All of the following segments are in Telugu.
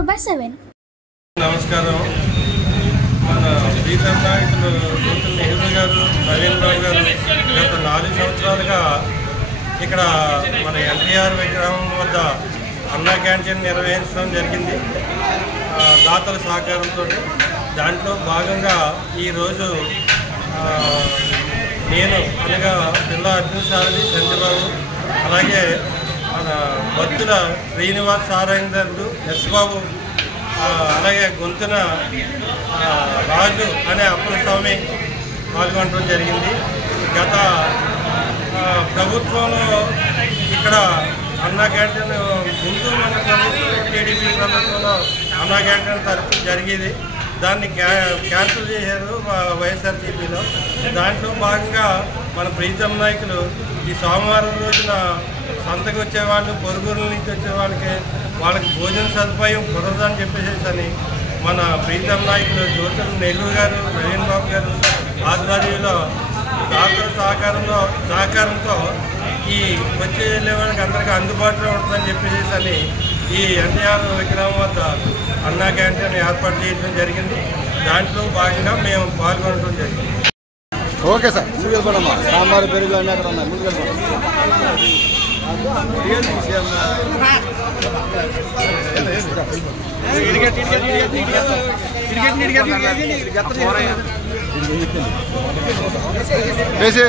24/7. నమస్కారం. మన ప్రీతం నాయకులు నెహ్రూ గారు, నవీన్ బాబు గారు గత 4 సంవత్సరాలుగా ఇక్కడ మన ఎన్టీఆర్ విగ్రహం వద్ద అన్నా క్యాంటీన్ నిర్వహించడం జరిగింది దాతల సహకారంతో. దాంట్లో భాగంగా ఈరోజు నేను అనగా పిల్ల అర్జున్ సారథి చంద్రబాబు, అలాగే మన భక్తుల శ్రీనివాస్ సారంగర్లు, ఎస్ బాబు, అలాగే గొంతున రాజు అనే అప్పుల స్వామి పాల్గొనడం జరిగింది. గత ప్రభుత్వంలో ఇక్కడ అన్నా క్యాంటీన్ ముందు మన ప్రభుత్వం టీడీపీ ప్రభుత్వంలో అన్నా క్యాంటీన్ తరఫు జరిగేది. దాన్ని క్యాన్సిల్ చేశారు వైఎస్ఆర్సీపీలో. దాంట్లో భాగంగా మన ప్రీతం నాయకులు ఈ సోమవారం రోజున సంతకు వచ్చేవాళ్ళు, పొరుగుల నుంచి వచ్చే వాళ్ళకి భోజన సదుపాయం కుదరదని చెప్పేసి మన ప్రీతం నాయకులు జ్యోతుల నెహ్రూ గారు, నవీన్ బాబు గారు ఆధ్వర్యంలో దాతల సహకారంతో ఈ వచ్చే వెళ్ళే వాళ్ళకి అందరికీ అందుబాటులో ఉంటుందని చెప్పేసి ఈ ఎన్టీఆర్ విగ్రహం వద్ద అన్నా క్యాంటీన్ ఏర్పాటు చేయడం జరిగింది. దాంట్లో భాగంగా మేము పాల్గొనడం జరిగింది. ఓకే సార్, ముందుకు వెళ్ళిపోమ్మా. సాంబార్ పెరుగు అన్నీ అక్కడ ఉన్నాయి, ముందుకు వెళ్ళిపోండి. వేసే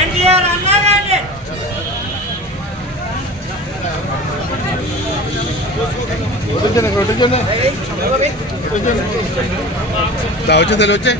ఎన్టీఆర్ అన్నారండి. వచ్చింది వచ్చే